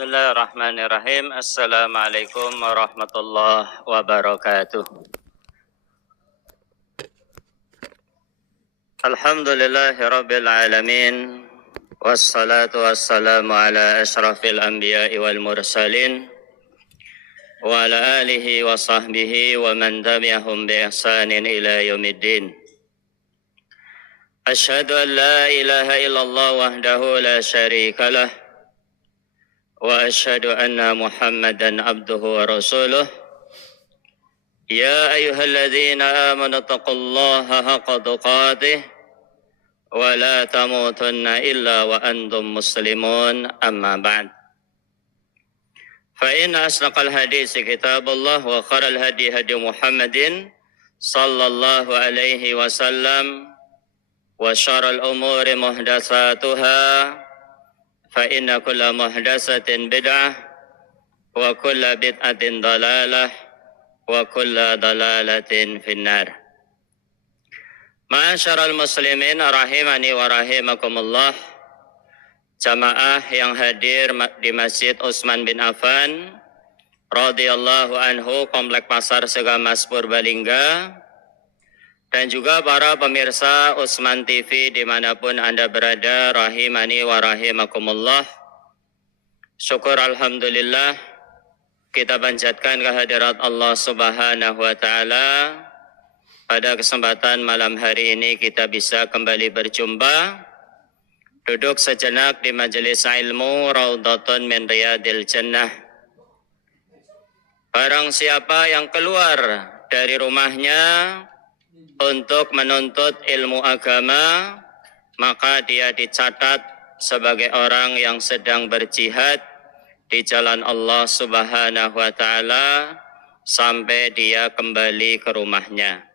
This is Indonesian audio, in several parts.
Bismillahirrahmanirrahim. Assalamualaikum warahmatullahi wabarakatuh. Alhamdulillahi rabbil alamin. Wassalatu wassalamu ala ashrafil anbiya'i wal mursalin wa ala alihi wa sahbihi wa man tabi'ahum bi ihsanin ila yaumiddin. Asyhadu an la ilaha illallah wahdahu la syarika lah wa asyhadu anna Muhammadan abduhu wa rasuluh. Ya ayyuhalladzina amanu taqullaha haqqa tuqatih wa la tamutunna illa wa antum muslimun, amma ba'd. Fa inna asdaqal hadits kitabullah wa khairal hadi hadi Muhammadin sallallahu alaihi wasallam wa syarrul umuri muhdatsatuha fa inna kulla muhdatsatin bid'ah wa kulla bid'atin dalalah wa kulla dalalatin finnar. Ma'asyiral muslimin rahimani wa rahimakumullah. Jamaah yang hadir di Masjid Utsman bin Affan radhiyallahu anhu, Komplek Pasar Segamas Purbalingga, dan juga para pemirsa Utsman TV dimanapun Anda berada, rahimani wa rahimakumullah. Syukur alhamdulillah, kita panjatkan kehadirat Allah subhanahu wa ta'ala. Pada kesempatan malam hari ini kita bisa kembali berjumpa, duduk sejenak di majelis ilmu Raudhatun min Riyadil Jannah. Barang siapa yang keluar dari rumahnya untuk menuntut ilmu agama, maka dia dicatat sebagai orang yang sedang berjihad di jalan Allah subhanahu wa ta'ala sampai dia kembali ke rumahnya.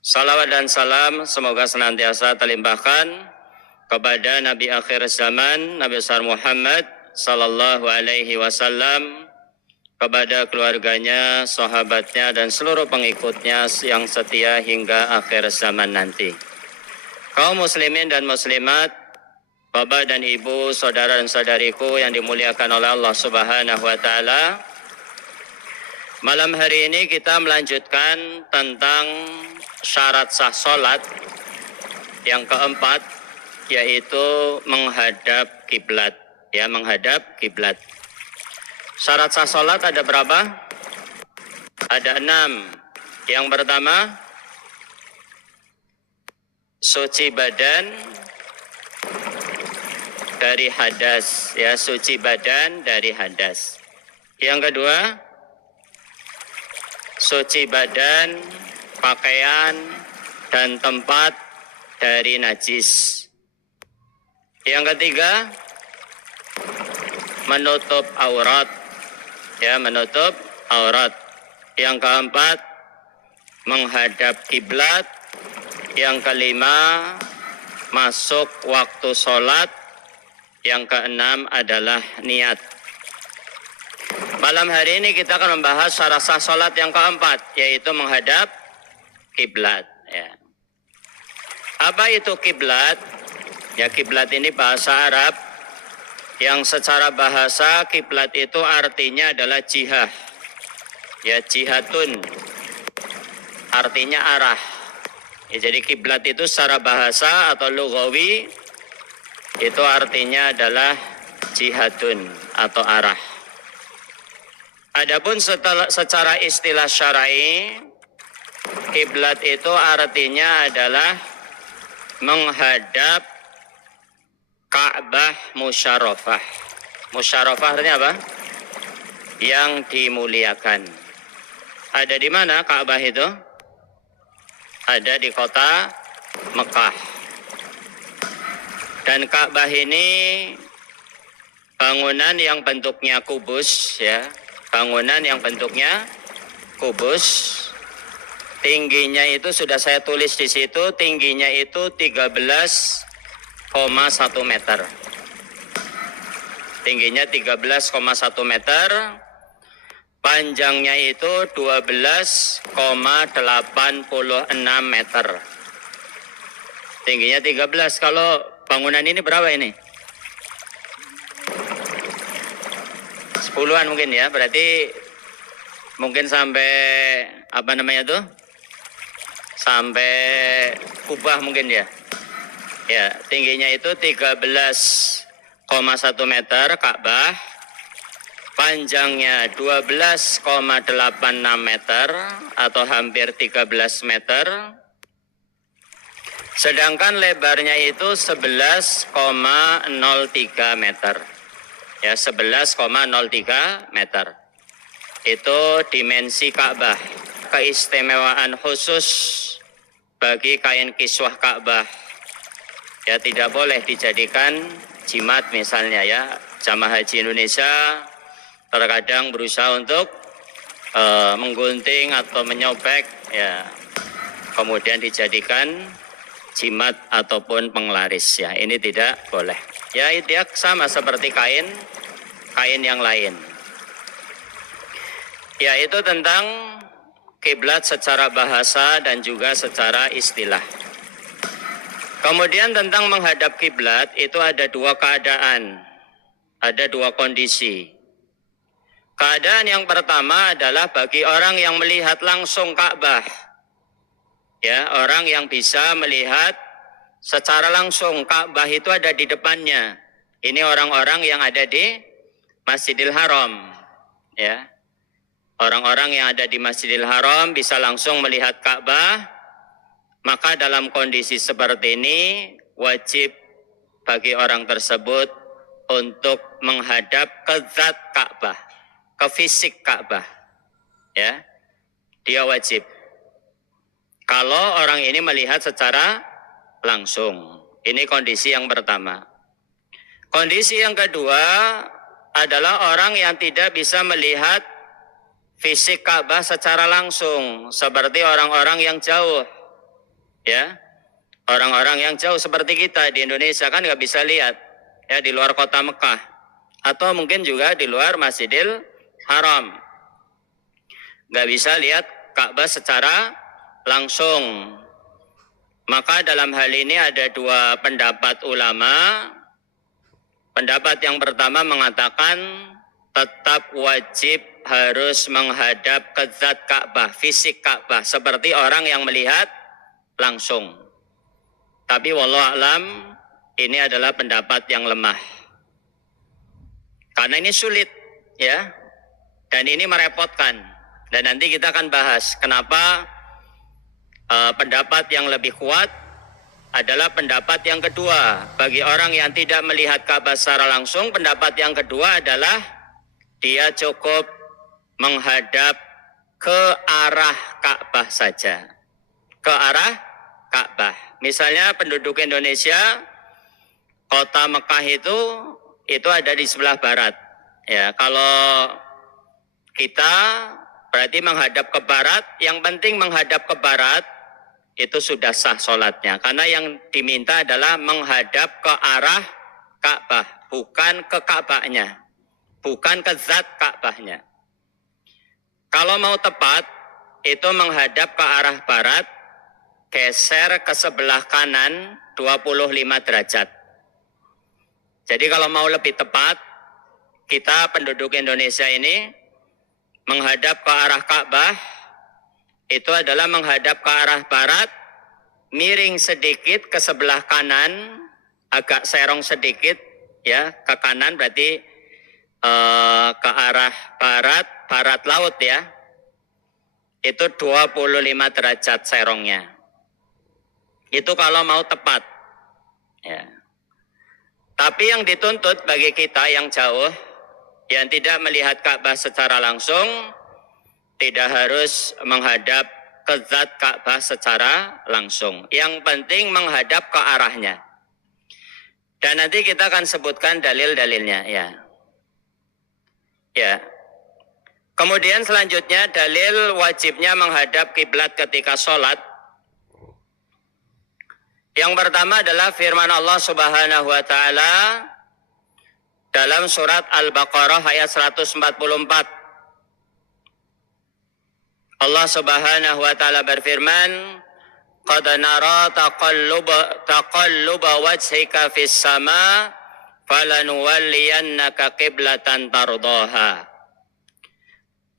Salawat dan salam semoga senantiasa terlimpahkan kepada Nabi akhir zaman, Nabi besar Muhammad sallallahu alaihi wasallam, kepada keluarganya, sahabatnya, dan seluruh pengikutnya yang setia hingga akhir zaman nanti. Kaum muslimin dan muslimat, bapak dan ibu, saudara dan saudariku yang dimuliakan oleh Allah subhanahu wa ta'ala, malam hari ini kita melanjutkan tentang syarat sah salat yang keempat, yaitu menghadap kiblat. Ya, menghadap kiblat. Syarat sah salat ada berapa? Ada 6. Yang pertama, suci badan dari hadas. Ya, suci badan dari hadas. Yang kedua, suci badan, pakaian, dan tempat dari najis. Yang ketiga, menutup aurat. Ya, menutup aurat. Yang keempat, menghadap kiblat. Yang kelima, masuk waktu sholat. Yang keenam adalah niat. Malam hari ini kita akan membahas syarat sah sholat yang keempat, yaitu menghadap kiblat. Ya. Apa itu kiblat? Ya, kiblat ini bahasa Arab yang secara bahasa kiblat itu artinya adalah jihah. Ya, jihatun artinya arah. Ya, jadi kiblat itu secara bahasa atau lughawi itu artinya adalah jihatun atau arah. Adapun secara istilah syar'i, kiblat itu artinya adalah menghadap Ka'bah musyarrafah. Musyarrafah artinya apa? Yang dimuliakan. Ada di mana Ka'bah itu? Ada di kota Mekah. Dan Ka'bah ini bangunan yang bentuknya kubus, ya. Bangunan yang bentuknya kubus. Tingginya itu sudah saya tulis di situ, tingginya itu 13,1 meter. Tingginya 13,1 meter, panjangnya itu 12,86 meter. Tingginya 13. Kalau bangunan ini berapa ini? puluhan mungkin ya, berarti mungkin sampai apa namanya tuh? Sampai kubah mungkin ya. Ya, tingginya itu 13,1 meter Ka'bah, panjangnya 12,86 meter atau hampir 13 meter. Sedangkan lebarnya itu 11,03 meter. Ya, 11,03 meter. Itu dimensi Ka'bah. Keistimewaan khusus bagi kain kiswah Ka'bah. Ya, tidak boleh dijadikan jimat misalnya ya. Jamaah haji Indonesia terkadang berusaha untuk menggunting atau menyobek ya. Kemudian dijadikan jimat ataupun penglaris ya. Ini tidak boleh. Ya, dia sama seperti kain yang lain. Ya, itu tentang kiblat secara bahasa dan juga secara istilah. Kemudian tentang menghadap kiblat itu ada dua keadaan, ada dua kondisi. Keadaan yang pertama adalah bagi orang yang melihat langsung Ka'bah. Ya, orang yang bisa melihat secara langsung Ka'bah itu ada di depannya. Ini orang-orang yang ada di Masjidil Haram. Ya. Orang-orang yang ada di Masjidil Haram bisa langsung melihat Ka'bah. Maka dalam kondisi seperti ini wajib bagi orang tersebut untuk menghadap ke zat Ka'bah, ke fisik Ka'bah. Ya. Dia wajib. Kalau orang ini melihat secara langsung. Ini kondisi yang pertama. Kondisi yang kedua adalah orang yang tidak bisa melihat fisik Ka'bah secara langsung, seperti orang-orang yang jauh. Ya, orang-orang yang jauh seperti kita di Indonesia kan nggak bisa lihat ya di luar kota Mekah atau mungkin juga di luar Masjidil Haram, nggak bisa lihat Ka'bah secara langsung. Maka dalam hal ini ada dua pendapat ulama. Pendapat yang pertama mengatakan tetap wajib harus menghadap ke zat Ka'bah, fisik Ka'bah, seperti orang yang melihat langsung. Tapi wallahu a'lam ini adalah pendapat yang lemah. Karena ini sulit ya. Dan ini merepotkan. Dan nanti kita akan bahas kenapa pendapat yang lebih kuat adalah pendapat yang kedua. Bagi orang yang tidak melihat Ka'bah secara langsung, pendapat yang kedua adalah dia cukup menghadap ke arah Ka'bah saja. Ke arah Ka'bah. Misalnya penduduk Indonesia, kota Mekah itu ada di sebelah barat. Ya, kalau kita berarti menghadap ke barat, yang penting menghadap ke barat itu sudah sah sholatnya. Karena yang diminta adalah menghadap ke arah Ka'bah, bukan ke Ka'bahnya, bukan ke zat Ka'bahnya. Kalau mau tepat, itu menghadap ke arah barat, geser ke sebelah kanan 25 derajat. Jadi kalau mau lebih tepat, kita penduduk Indonesia ini menghadap ke arah Ka'bah, itu adalah menghadap ke arah barat, miring sedikit ke sebelah kanan, agak serong sedikit ya ke kanan, berarti ke arah barat, barat laut ya. Itu 25 derajat serongnya. Itu kalau mau tepat. Ya. Tapi yang dituntut bagi kita yang jauh, yang tidak melihat Ka'bah secara langsung, tidak harus menghadap ke zat Ka'bah secara langsung. Yang penting menghadap ke arahnya. Dan nanti kita akan sebutkan dalil-dalilnya. Ya. Kemudian selanjutnya dalil wajibnya menghadap kiblat ketika sholat. Yang pertama adalah firman Allah Subhanahu wa taala dalam surat Al-Baqarah ayat 144. Allah Subhanahu wa taala berfirman, "Qad nara taqalluba wajhika fis sama, falanuwalliyannaka qiblatan tardaha."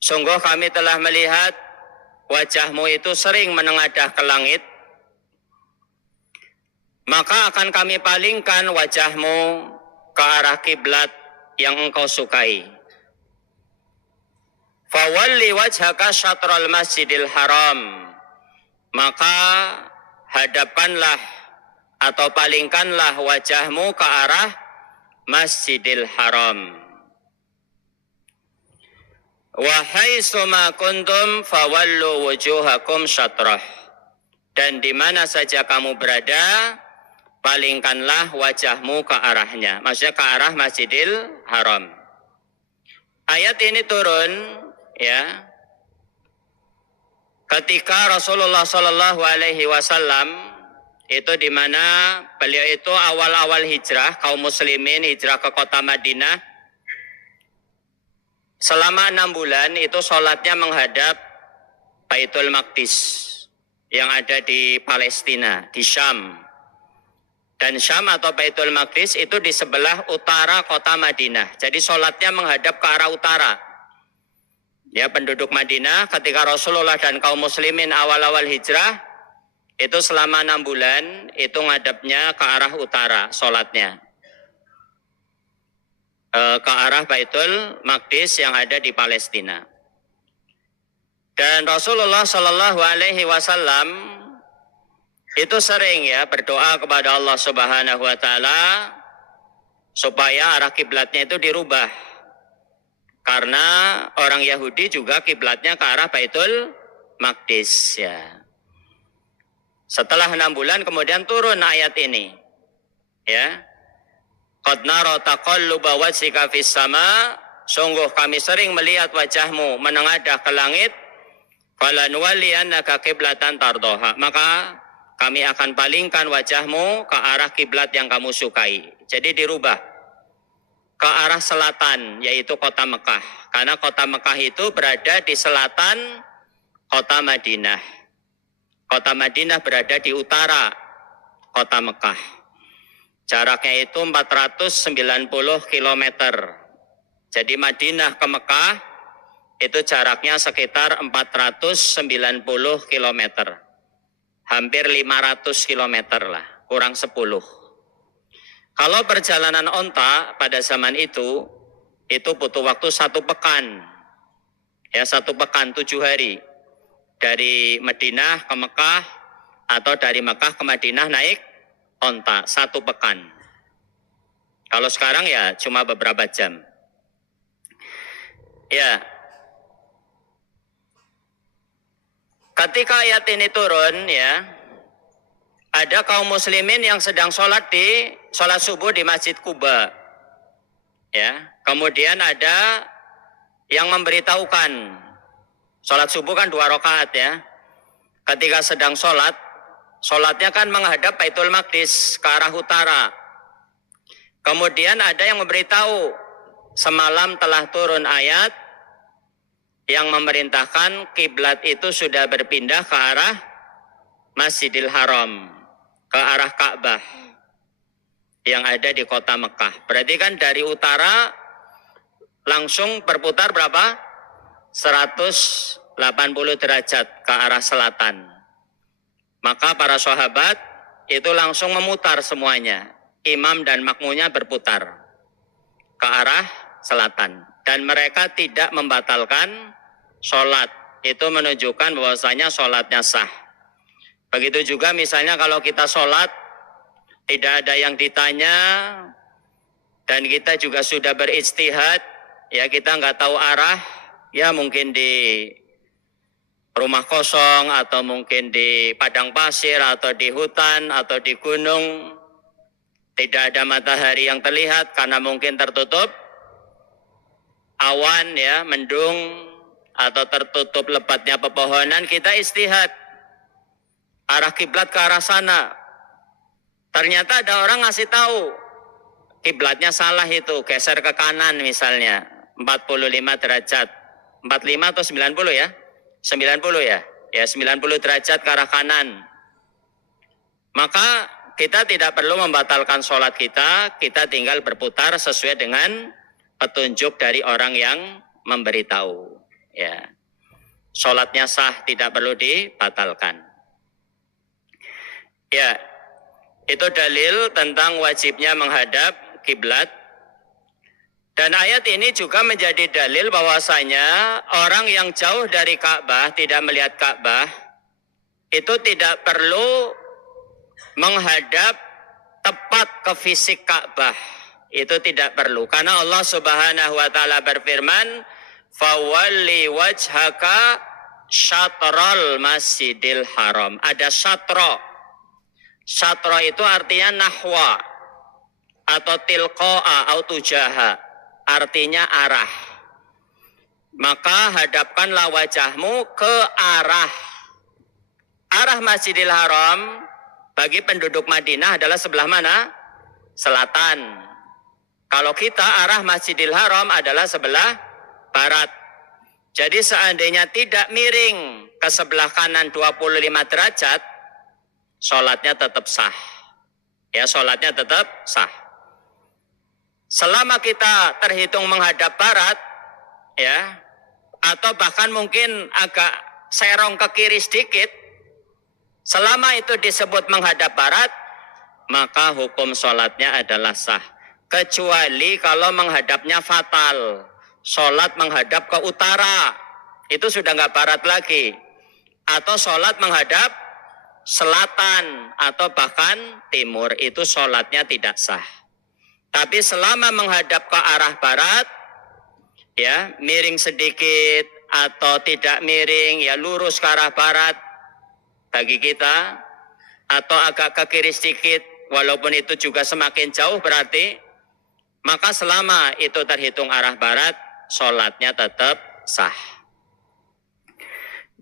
Sungguh kami telah melihat wajahmu itu sering menengadah ke langit, maka akan kami palingkan wajahmu ke arah kiblat yang engkau sukai. Fawalli wajhaka syatral masjidil haram, maka hadapkanlah atau palingkanlah wajahmu ke arah Masjidil Haram. Wa haitsu ma kuntum fawallu wujuhakum syatrah. Dan di mana saja kamu berada, palingkanlah wajahmu ke arahnya. Maksudnya ke arah Masjidil Haram. Ayat ini turun ya ketika Rasulullah Shallallahu Alaihi Wasallam itu di mana beliau itu awal-awal hijrah, kaum muslimin hijrah ke kota Madinah. Selama 6 bulan itu sholatnya menghadap Baitul Maqdis yang ada di Palestina, di Syam. Dan Syam atau Baitul Maqdis itu di sebelah utara kota Madinah. Jadi sholatnya menghadap ke arah utara. Ya, penduduk Madinah ketika Rasulullah dan kaum muslimin awal-awal hijrah, itu selama 6 bulan itu ngadepnya ke arah utara sholatnya. Ke arah Baitul Maqdis yang ada di Palestina. Dan Rasulullah Shallallahu Alaihi Wasallam itu sering ya berdoa kepada Allah Subhanahu Wa Taala supaya arah kiblatnya itu dirubah. Karena orang Yahudi juga kiblatnya ke arah Baitul Maqdis ya. Setelah 6 bulan kemudian turun ayat ini. Ya. Qad nara taqalluba wajhika fis sama, sungguh kami sering melihat wajahmu menengadah ke langit. Falanuwalliyannaka qiblatan tardoha. Maka kami akan palingkan wajahmu ke arah kiblat yang kamu sukai. Jadi dirubah ke arah selatan, yaitu kota Mekah. Karena kota Mekah itu berada di selatan kota Madinah. Kota Madinah berada di utara kota Mekah. Jaraknya itu 490 km. Jadi Madinah ke Mekah itu jaraknya sekitar 490 km. Hampir 500 km lah, kurang 10. Kalau perjalanan onta pada zaman itu butuh waktu 1 pekan. Ya, 1 pekan 7 hari. Dari Madinah ke Mekah atau dari Mekah ke Madinah naik onta 1 pekan. Kalau sekarang ya cuma beberapa jam. Ya. Ketika ayat ini turun ya, ada kaum muslimin yang sedang sholat subuh di Masjid Quba. Ya, kemudian ada yang memberitahukan sholat subuh kan 2 rakaat ya. Ketika sedang sholatnya kan menghadap Baitul Maqdis ke arah utara. Kemudian ada yang memberitahu, semalam telah turun ayat yang memerintahkan kiblat itu sudah berpindah ke arah Masjidil Haram, ke arah Ka'bah yang ada di kota Mekah. Berarti kan dari utara langsung berputar berapa? 180 derajat ke arah selatan. Maka para sahabat itu langsung memutar semuanya. Imam dan makmumnya berputar ke arah selatan. Dan mereka tidak membatalkan sholat. Itu menunjukkan bahwasanya sholatnya sah. Begitu juga misalnya kalau kita sholat, tidak ada yang ditanya, dan kita juga sudah berijtihad, ya kita nggak tahu arah, ya mungkin di rumah kosong atau mungkin di padang pasir atau di hutan atau di gunung, tidak ada matahari yang terlihat karena mungkin tertutup awan ya, mendung atau tertutup lebatnya pepohonan. Kita istihad arah kiblat ke arah sana. Ternyata ada orang ngasih tahu kiblatnya salah, itu geser ke kanan misalnya 45 derajat. 45 atau 90 ya? 90 ya? Ya 90 derajat ke arah kanan. Maka kita tidak perlu membatalkan sholat kita tinggal berputar sesuai dengan petunjuk dari orang yang memberitahu. Ya, sholatnya sah, tidak perlu dibatalkan. Ya, itu dalil tentang wajibnya menghadap kiblat. Dan ayat ini juga menjadi dalil bahwasanya orang yang jauh dari Ka'bah, tidak melihat Ka'bah, itu tidak perlu menghadap tepat ke fisik Ka'bah. Itu tidak perlu. Karena Allah Subhanahu wa taala berfirman, "Fawalli wajhaka syatral masjidil haram." Ada syatro. Syatro itu artinya nahwa atau tilqa'a atau tujaha. Artinya arah. Maka hadapkanlah wajahmu ke arah Masjidil Haram. Bagi penduduk Madinah adalah sebelah mana? Selatan. Kalau kita arah Masjidil Haram adalah sebelah barat. Jadi seandainya tidak miring ke sebelah kanan 25 derajat, sholatnya tetap sah. Ya, sholatnya tetap sah. Selama kita terhitung menghadap barat, ya, atau bahkan mungkin agak serong ke kiri sedikit, selama itu disebut menghadap barat, maka hukum sholatnya adalah sah. Kecuali kalau menghadapnya fatal, sholat menghadap ke utara, itu sudah nggak barat lagi. Atau sholat menghadap selatan, atau bahkan timur, itu sholatnya tidak sah. Tapi selama menghadap ke arah barat, ya, miring sedikit atau tidak miring, ya lurus ke arah barat bagi kita, atau agak ke kiri sedikit, walaupun itu juga semakin jauh berarti, maka selama itu terhitung arah barat, sholatnya tetap sah.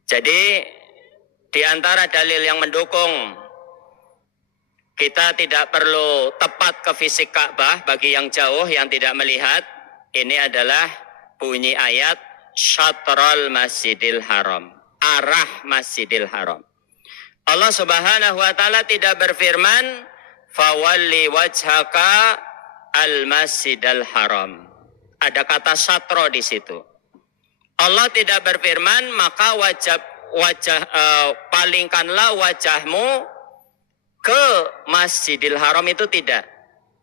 Jadi di antara dalil yang mendukung kita tidak perlu tepat ke fisik Ka'bah bagi yang jauh, yang tidak melihat, ini adalah bunyi ayat syatrul masjidil haram, arah Masjidil Haram. Allah Subhanahu wa taala tidak berfirman fawalli wajhaka al-masjidal haram. Ada kata syatro di situ. Allah tidak berfirman maka palingkanlah wajahmu ke Masjidil Haram, itu tidak.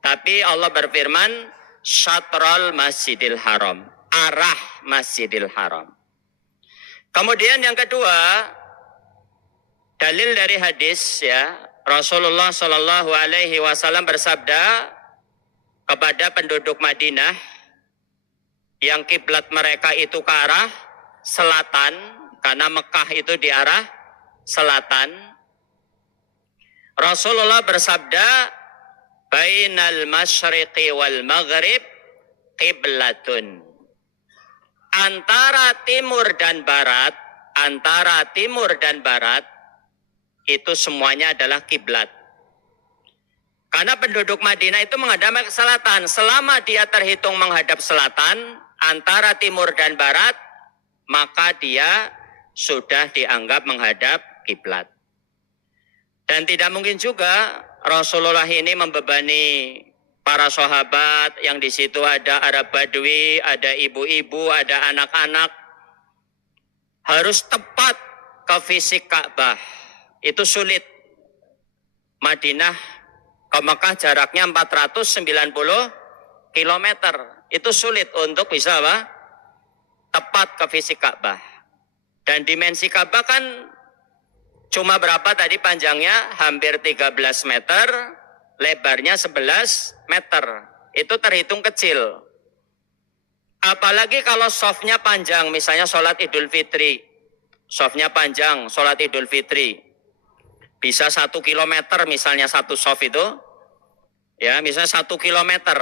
Tapi Allah berfirman syatrul Masjidil Haram, arah Masjidil Haram. Kemudian yang kedua, dalil dari hadis, ya, Rasulullah Shallallahu Alaihi Wasallam bersabda kepada penduduk Madinah yang kiblat mereka itu ke arah selatan, karena Mekah itu di arah selatan. Rasulullah bersabda, bainal masyriqi wal maghrib qiblatun. Antara timur dan barat itu semuanya adalah kiblat. Karena penduduk Madinah itu menghadap ke selatan. Selama dia terhitung menghadap selatan, antara timur dan barat, maka dia sudah dianggap menghadap kiblat. Dan tidak mungkin juga Rasulullah ini membebani para sahabat yang di situ ada Arab Badui, ada ibu-ibu, ada anak-anak. Harus tepat ke fisik Ka'bah. Itu sulit. Madinah ke Mekah jaraknya 490 km. Itu sulit untuk bisa apa? Tepat ke fisik Ka'bah. Dan dimensi Ka'bah kan cuma berapa tadi panjangnya? Hampir 13 meter, lebarnya 11 meter. Itu terhitung kecil. Apalagi kalau softnya panjang, misalnya sholat Idul Fitri. Softnya panjang, sholat Idul Fitri. Bisa 1 kilometer misalnya satu soft itu. Ya, misalnya 1 kilometer.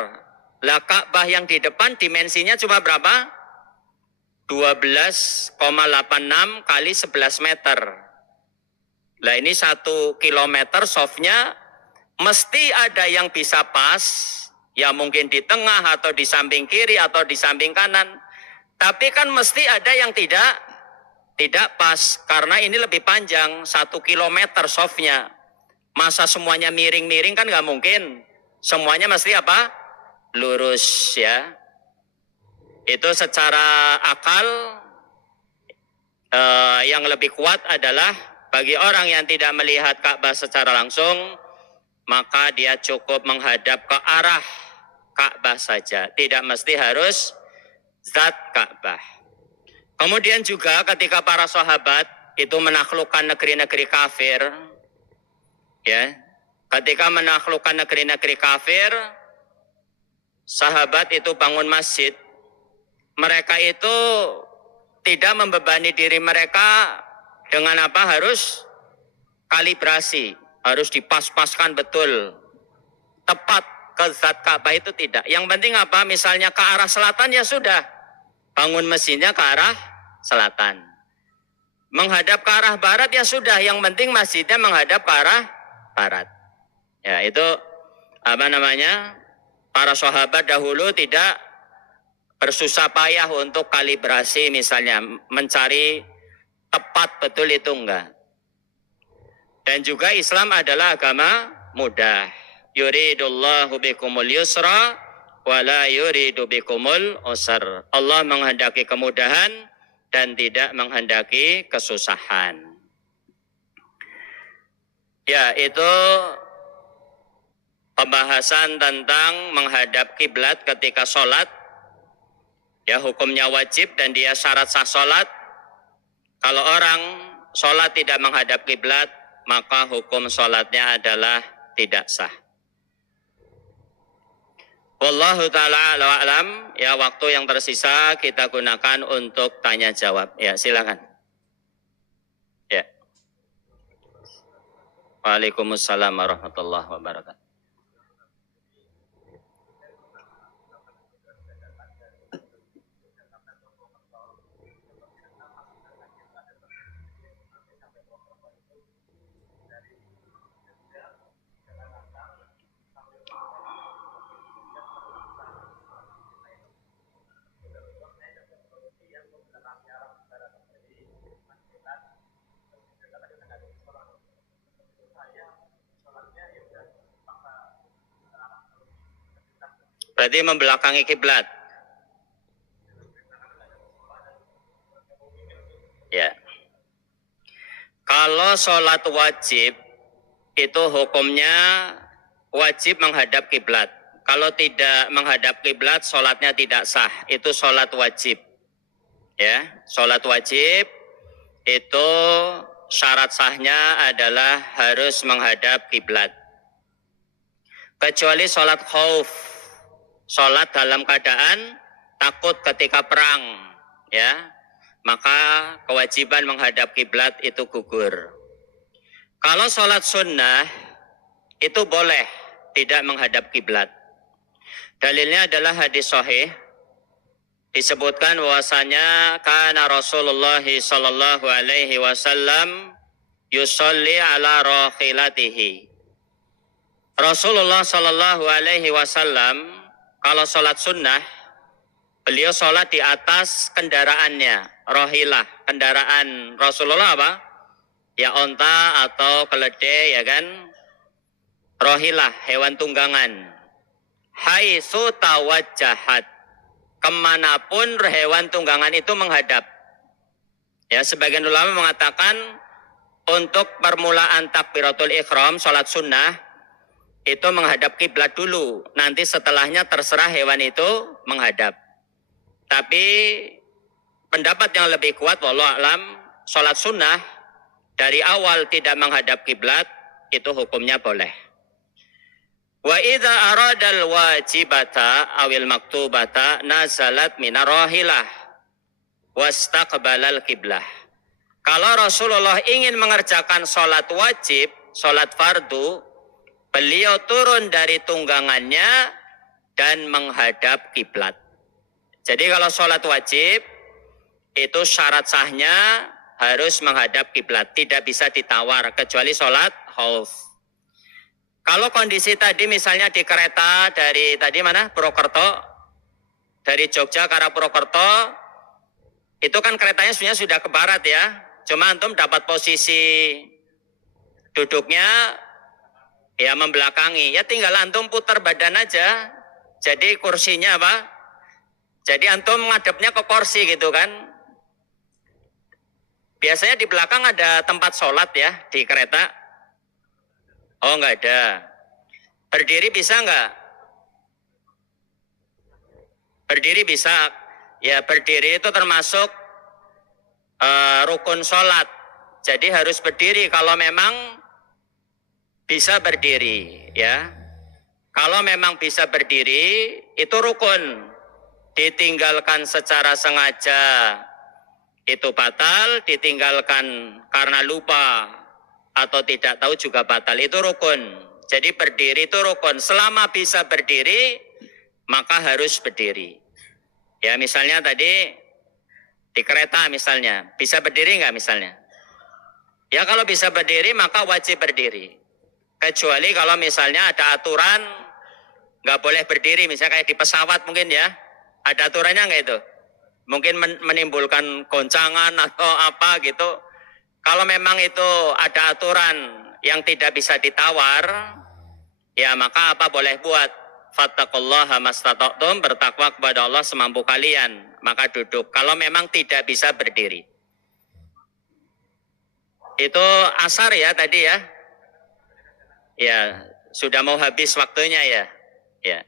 Lah Ka'bah yang di depan dimensinya cuma berapa? 12,86 kali 11 meter. Lah ini 1 kilometer softnya mesti ada yang bisa pas, ya mungkin di tengah atau di samping kiri atau di samping kanan. Tapi kan mesti ada yang tidak pas, karena ini lebih panjang, 1 kilometer softnya. Masa semuanya miring-miring kan nggak mungkin. Semuanya mesti apa? Lurus, ya. Itu secara akal yang lebih kuat adalah bagi orang yang tidak melihat Ka'bah secara langsung, maka dia cukup menghadap ke arah Ka'bah saja, tidak mesti harus zat Ka'bah. Kemudian juga ketika para sahabat itu menaklukkan negeri-negeri kafir, ya, ketika menaklukkan negeri-negeri kafir, sahabat itu bangun masjid, mereka itu tidak membebani diri mereka dengan apa, harus kalibrasi, harus dipas-paskan betul, tepat ke zat Ka'bah, itu tidak. Yang penting apa, misalnya ke arah selatan ya sudah, bangun masjidnya ke arah selatan. Menghadap ke arah barat ya sudah, yang penting masjidnya menghadap ke arah barat. Ya, itu apa namanya, para sahabat dahulu tidak bersusah payah untuk kalibrasi, misalnya mencari tepat betul, itu enggak. Dan juga Islam adalah agama mudah. Yuridullahu bikumul yusra wa la yuridu bikumul usra. Allah menghendaki kemudahan dan tidak menghendaki kesusahan. Ya, itu pembahasan tentang menghadap kiblat ketika sholat. Ya, hukumnya wajib dan dia syarat sah sholat. Kalau orang sholat tidak menghadap kiblat, maka hukum sholatnya adalah tidak sah. Wallahu ta'ala a'lam. Ya, waktu yang tersisa kita gunakan untuk tanya jawab. Ya, silakan. Ya. Waalaikumsalam warahmatullahi wabarakatuh. Berarti membelakangi kiblat. Ya. Kalau sholat wajib itu hukumnya wajib menghadap kiblat. Kalau tidak menghadap kiblat, sholatnya tidak sah. Itu sholat wajib. Ya, sholat wajib itu syarat sahnya adalah harus menghadap kiblat. Kecuali sholat khauf, sholat dalam keadaan takut ketika perang, ya, maka kewajiban menghadap kiblat itu gugur. Kalau sholat sunnah itu boleh tidak menghadap kiblat. Dalilnya adalah hadis sahih, disebutkan bahwasanya kana Rasulullah sallallahu alaihi wasallam yusolli ala rakhilatihi. Rasulullah sallallahu alaihi wasallam kalau sholat sunnah, beliau sholat di atas kendaraannya, rohilah. Kendaraan Rasulullah apa? Ya, onta atau keledai, ya kan? Rohilah, hewan tunggangan. Haitsu tawajjahat, kemanapun hewan tunggangan itu menghadap. Ya, sebagian ulama mengatakan untuk permulaan takbiratul ihram, sholat sunnah, itu menghadap kiblat dulu. Nanti setelahnya terserah hewan itu menghadap. Tapi pendapat yang lebih kuat, wallahu a'lam, sholat sunnah dari awal tidak menghadap kiblat itu hukumnya boleh. Wa idza aradal wajibata awil maktubata nazalat minar rahilah wastaqbalal kiblah. Kalau Rasulullah ingin mengerjakan sholat wajib, sholat fardu, beliau turun dari tunggangannya dan menghadap kiblat. Jadi kalau sholat wajib, itu syarat sahnya harus menghadap kiblat. Tidak bisa ditawar, kecuali sholat khauf. Kalau kondisi tadi misalnya di kereta dari tadi mana? Purwokerto, dari Jogja ke arah Purwokerto, itu kan keretanya sebenarnya sudah ke barat ya. Cuma antum dapat posisi duduknya ya membelakangi. Ya tinggal antum putar badan aja. Jadi kursinya apa? Jadi antum ngadepnya ke kursi gitu kan. Biasanya di belakang ada tempat sholat ya di kereta. Oh, nggak ada. Berdiri bisa nggak? Berdiri bisa. Ya, berdiri itu termasuk rukun sholat. Jadi harus berdiri kalau memang bisa berdiri, ya. Kalau memang bisa berdiri, itu rukun. Ditinggalkan secara sengaja, itu batal. Ditinggalkan karena lupa atau tidak tahu juga batal. Itu rukun. Jadi berdiri itu rukun. Selama bisa berdiri, maka harus berdiri. Ya, misalnya tadi di kereta misalnya, bisa berdiri nggak misalnya? Ya, kalau bisa berdiri maka wajib berdiri. Kecuali kalau misalnya ada aturan nggak boleh berdiri, misalnya kayak di pesawat mungkin ya, ada aturannya nggak itu? Mungkin menimbulkan goncangan atau apa gitu. Kalau memang itu ada aturan yang tidak bisa ditawar, ya maka apa boleh buat? Fattaqullaha mastata'tum, bertakwa kepada Allah semampu kalian, maka duduk. Kalau memang tidak bisa berdiri. Itu asar ya tadi ya. Ya, sudah mau habis waktunya ya. Ya.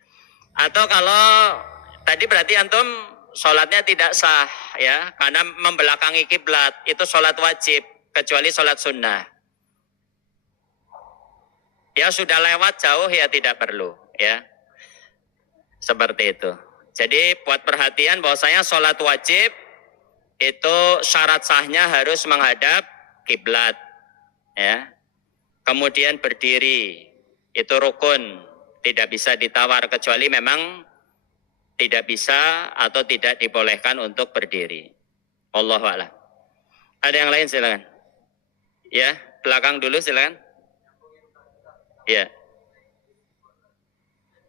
Atau kalau tadi berarti antum sholatnya tidak sah ya, karena membelakangi kiblat, itu sholat wajib kecuali sholat sunnah. Ya sudah lewat jauh ya tidak perlu ya. Seperti itu. Jadi buat perhatian bahwasanya sholat wajib itu syarat sahnya harus menghadap kiblat ya. Kemudian berdiri, itu rukun, tidak bisa ditawar kecuali memang tidak bisa atau tidak dibolehkan untuk berdiri. Wallahu a'lam. Ada yang lain silakan. Ya, belakang dulu silakan. Ya.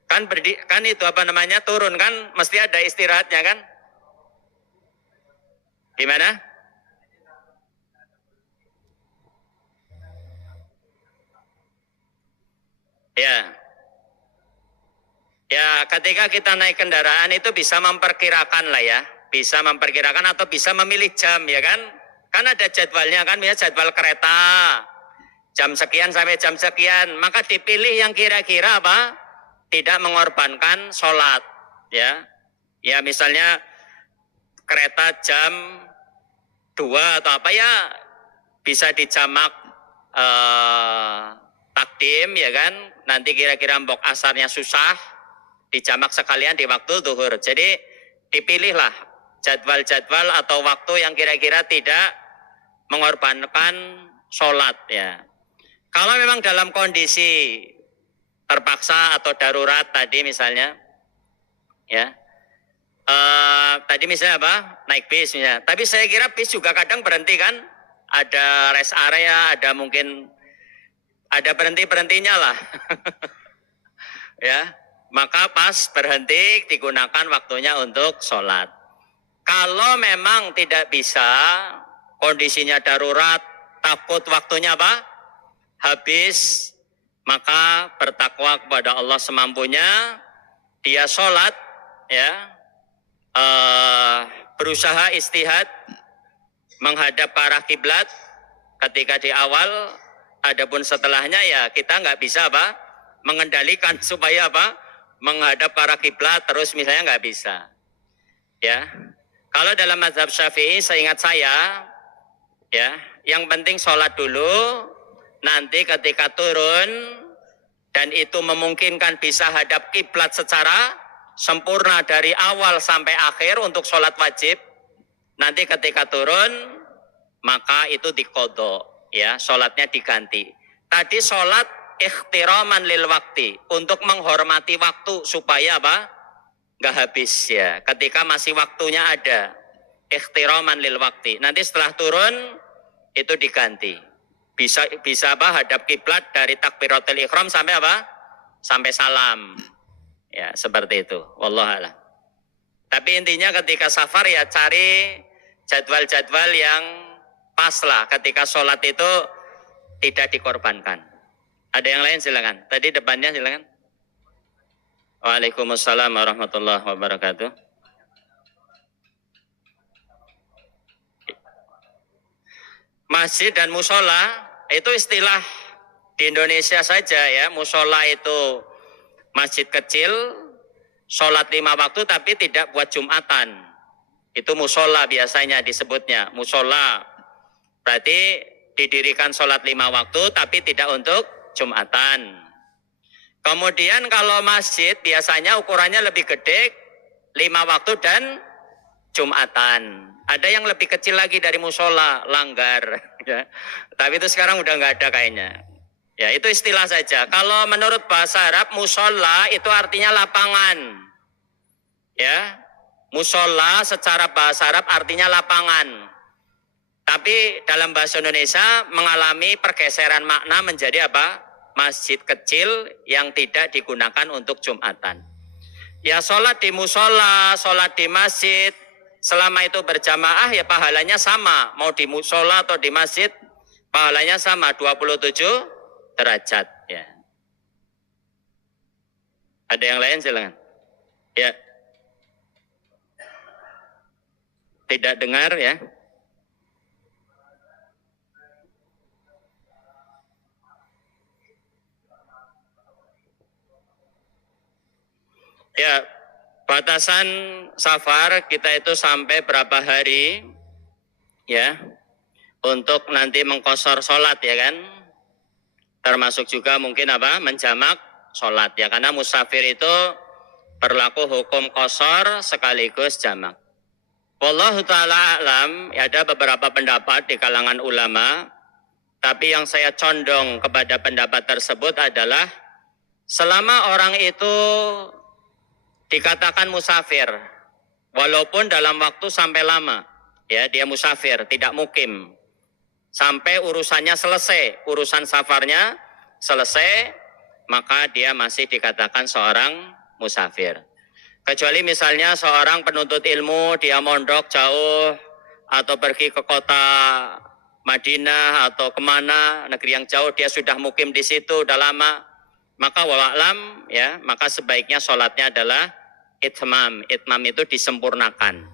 Kan itu apa namanya, turun kan mesti ada istirahatnya kan? Gimana? Ya. Ya, ketika kita naik kendaraan itu bisa memperkirakan lah ya. Bisa memperkirakan atau bisa memilih jam ya kan? Kan ada jadwalnya kan, ya jadwal kereta. Jam sekian sampai jam sekian. Maka dipilih yang kira-kira apa? Tidak mengorbankan sholat. Ya, ya misalnya kereta jam 2 atau apa ya, bisa dijamak takdim ya kan. Nanti kira-kira mbok asarnya susah, dijamak sekalian di waktu zuhur. Jadi dipilihlah jadwal-jadwal atau waktu yang kira-kira tidak mengorbankan sholat ya. Kalau memang dalam kondisi terpaksa atau darurat tadi misalnya, ya, tadi misalnya apa? Naik bis misalnya. Tapi saya kira bis juga kadang berhenti kan? Ada rest area, ada mungkin ada berhenti-berhentinya lah. Ya, maka pas berhenti digunakan waktunya untuk sholat. Kalau memang tidak bisa, kondisinya darurat, takut waktunya apa? Habis, maka bertakwa kepada Allah semampunya, dia sholat, ya, berusaha istihad menghadap ke arah kiblat ketika di awal, adapun setelahnya ya kita nggak bisa apa? Mengendalikan supaya apa? Menghadap ke arah kiblat terus misalnya nggak bisa. Ya, kalau dalam mazhab Syafi'i seingat saya, ya, yang penting sholat dulu. Nanti ketika turun dan itu memungkinkan bisa hadap kiblat secara sempurna dari awal sampai akhir untuk sholat wajib. Nanti ketika turun maka itu diqodho, ya, sholatnya diganti. Tadi sholat ikhtiraman lil wakti, untuk menghormati waktu supaya apa? Nggak habis ya. Ketika masih waktunya ada, ikhtiraman lil wakti. Nanti setelah turun itu diganti. Bisa apa? Hadap kiblat dari takbiratul ihram sampai apa? Sampai salam. Ya, seperti itu. Wallahu a'lam. Tapi intinya ketika safar ya cari jadwal-jadwal yang pas lah. Ketika sholat itu tidak dikorbankan. Ada yang lain silakan. Tadi depannya silakan. Waalaikumsalam warahmatullahi wabarakatuh. Masjid dan musola itu istilah di Indonesia saja ya. Musola itu masjid kecil, sholat 5 waktu tapi tidak buat Jumatan. Itu musola biasanya disebutnya. Musola berarti didirikan sholat 5 waktu tapi tidak untuk Jumatan. Kemudian kalau masjid biasanya ukurannya lebih gede, 5 waktu dan Jumatan. Ada yang lebih kecil lagi dari musola, langgar. Ya. Tapi itu sekarang udah nggak ada kayaknya. Ya itu istilah saja. Kalau menurut bahasa Arab, musola itu artinya lapangan. Ya, musola secara bahasa Arab artinya lapangan. Tapi dalam bahasa Indonesia mengalami pergeseran makna menjadi apa? Masjid kecil yang tidak digunakan untuk Jumatan. Ya sholat di musola, sholat di masjid, selama itu berjamaah ya pahalanya sama. Mau di musola atau di masjid, pahalanya sama, 27 derajat. Ya. Ada yang lain silakan. Ya. Tidak dengar ya. Ya, batasan safar kita itu sampai berapa hari ya untuk nanti mengqashar sholat ya kan, termasuk juga mungkin apa menjamak sholat ya, karena musafir itu berlaku hukum qashar sekaligus jamak. Wallahu ta'ala a'lam, ada beberapa pendapat di kalangan ulama, tapi yang saya condong kepada pendapat tersebut adalah selama orang itu dikatakan musafir, walaupun dalam waktu sampai lama, ya dia musafir, tidak mukim, sampai urusannya selesai, urusan safarnya selesai, maka dia masih dikatakan seorang musafir. Kecuali misalnya seorang penuntut ilmu, dia mondok jauh, atau pergi ke kota Madinah, atau kemana, negeri yang jauh, dia sudah mukim di situ, udah lama, maka wala'lam ya, maka sebaiknya sholatnya adalah itmam. Itmam itu disempurnakan.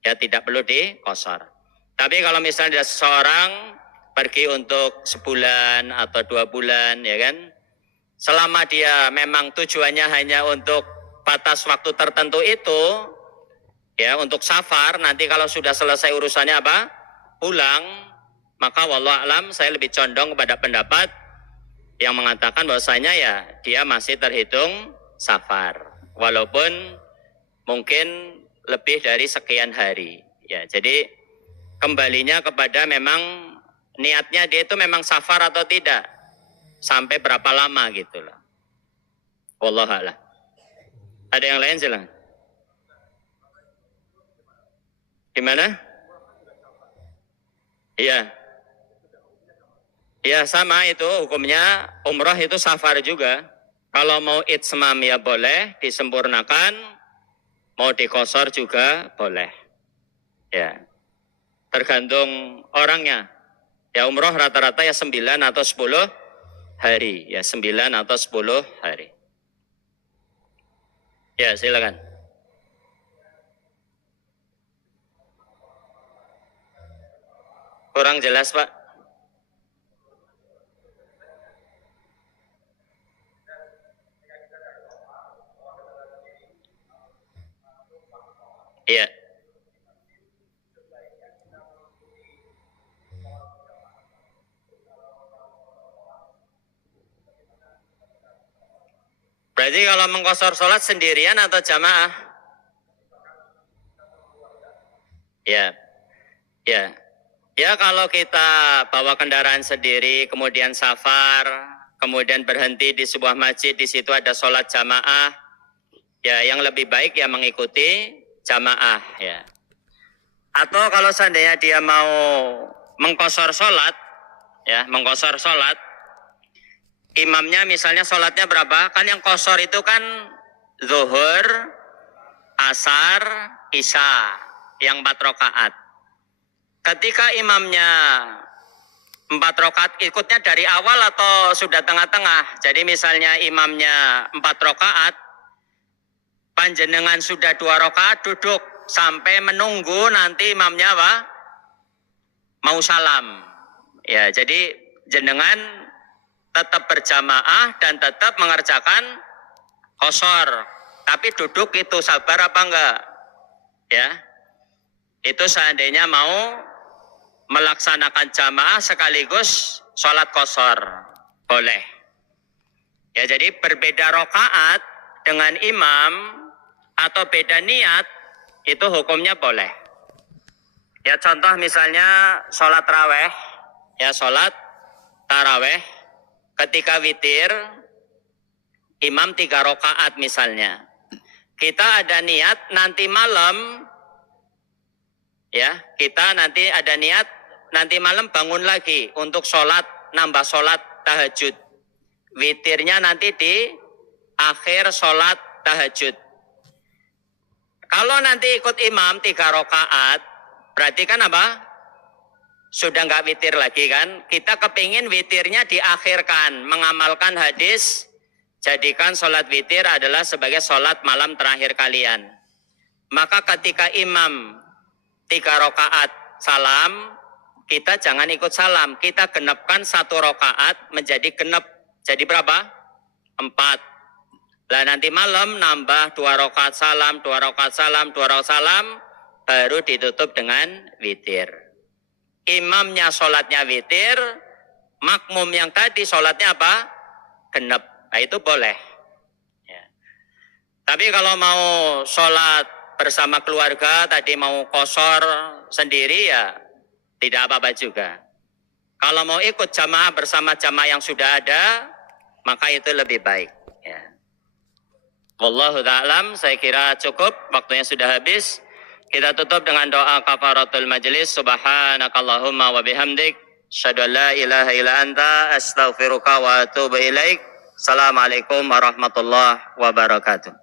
Ya tidak perlu diqashar. Tapi kalau misalnya ada seseorang pergi untuk sebulan atau 2 bulan ya kan, selama dia memang tujuannya hanya untuk batas waktu tertentu itu ya, untuk safar, nanti kalau sudah selesai urusannya apa? Pulang, maka wallahu alam saya lebih condong kepada pendapat yang mengatakan bahwasanya ya dia masih terhitung safar, walaupun mungkin lebih dari sekian hari. Ya, jadi kembalinya kepada memang niatnya dia itu memang safar atau tidak, sampai berapa lama gitu loh. Wallahu a'lam. Ada yang lain silakan. Gimana? Iya. Ya sama itu hukumnya, umrah itu safar juga. Kalau mau itmam ya boleh, disempurnakan, mau diqashar juga boleh. Ya, tergantung orangnya. Ya umrah rata-rata ya 9 atau 10 hari. Ya 9 atau 10 hari. Ya silakan. Kurang jelas Pak. Iya. Berarti kalau mengqashar sholat sendirian atau jamaah? Ya, ya, ya kalau kita bawa kendaraan sendiri, kemudian safar, kemudian berhenti di sebuah masjid, di situ ada sholat jamaah, ya yang lebih baik ya mengikuti jamaah ya. Atau kalau seandainya dia mau mengqashar sholat, ya mengqashar sholat, imamnya misalnya sholatnya berapa? Kan yang qashar itu kan zuhur, asar, isya, yang 4 rakaat. Ketika imamnya 4 rakaat, ikutnya dari awal atau sudah tengah-tengah? Jadi misalnya imamnya 4 rakaat, panjenengan sudah 2 rakaat duduk sampai menunggu nanti imamnya apa? Mau salam. Ya, jadi jenengan tetap berjamaah dan tetap mengerjakan qashar. Tapi duduk itu sabar apa enggak? Ya. Itu seandainya mau melaksanakan jamaah sekaligus sholat qashar. Boleh. Ya, jadi berbeda rakaat dengan imam atau beda niat itu hukumnya boleh. Ya, contoh misalnya sholat raweh, ya sholat taraweh, ketika witir imam 3 rakaat misalnya. Kita ada niat nanti malam, ya kita nanti ada niat nanti malam bangun lagi untuk sholat, nambah sholat tahajud. Witirnya nanti di akhir sholat tahajud. Kalau nanti ikut imam 3 rakaat, berarti kan apa? Sudah nggak witir lagi kan? Kita kepingin witirnya diakhirkan, mengamalkan hadis, jadikan sholat witir adalah sebagai sholat malam terakhir kalian. Maka ketika imam 3 rakaat salam, kita jangan ikut salam. Kita genepkan 1 rakaat menjadi genep. Jadi berapa? 4. Lah nanti malam nambah 2 rakaat salam, 2 rakaat salam, 2 rakaat salam, baru ditutup dengan witir. Imamnya sholatnya witir, makmum yang tadi sholatnya apa? Genep. Nah itu boleh. Ya. Tapi kalau mau sholat bersama keluarga, tadi mau qashar sendiri ya tidak apa-apa juga. Kalau mau ikut jamaah bersama jamaah yang sudah ada, maka itu lebih baik. Ya. Wallahu ta'alam, saya kira cukup, waktunya sudah habis. Kita tutup dengan doa kafaratul majlis. Subhanakallahumma wa bihamdik, asyhadu an la ilaha illa anta, astaghfiruka wa atubu ilaik. Assalamualaikum warahmatullahi wabarakatuh.